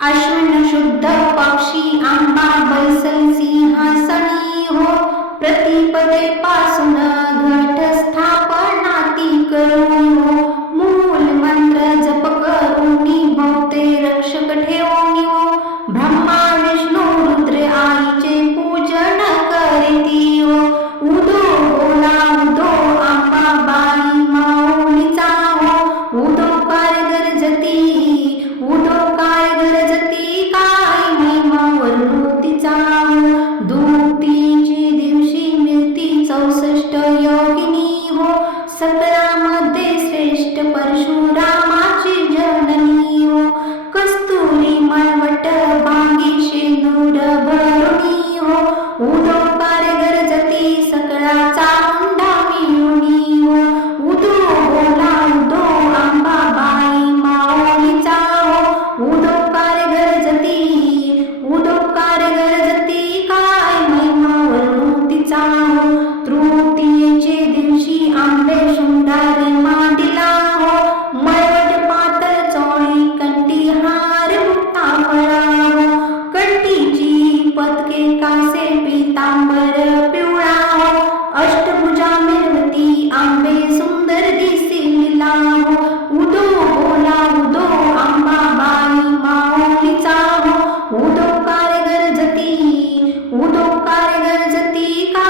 अश्वन शुद्ध पक्षी अंबा बैसल सिंह सनी हो प्रतिपदे पासुना घर ती का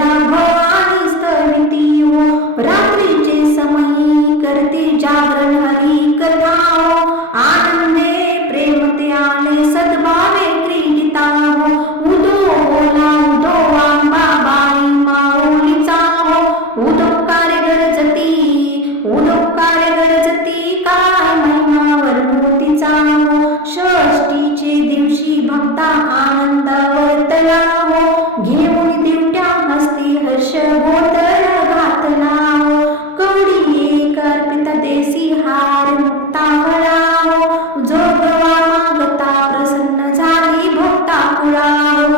i'm Islam. Allah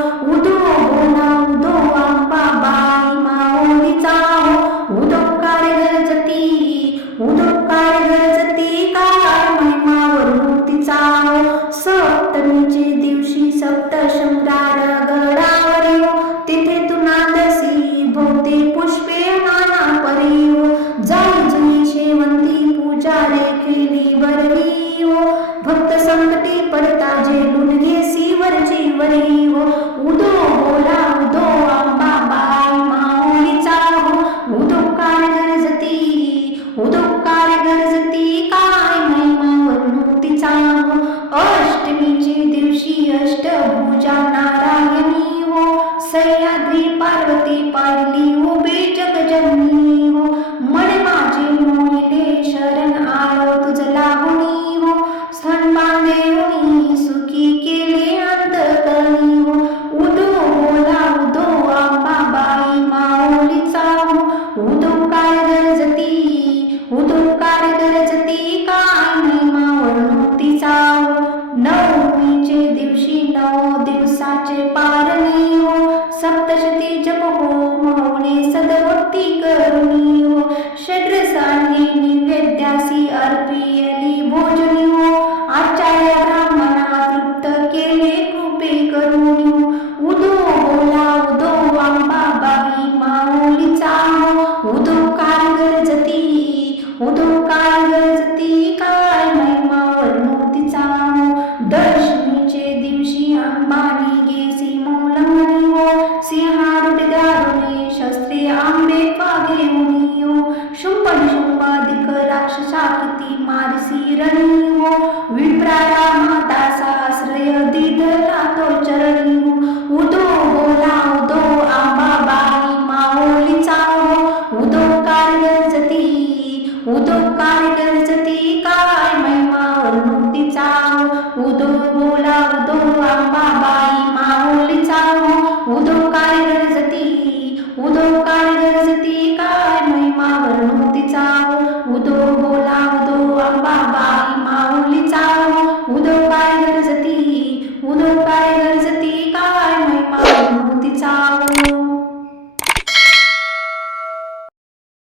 மாறு சீரறிவோ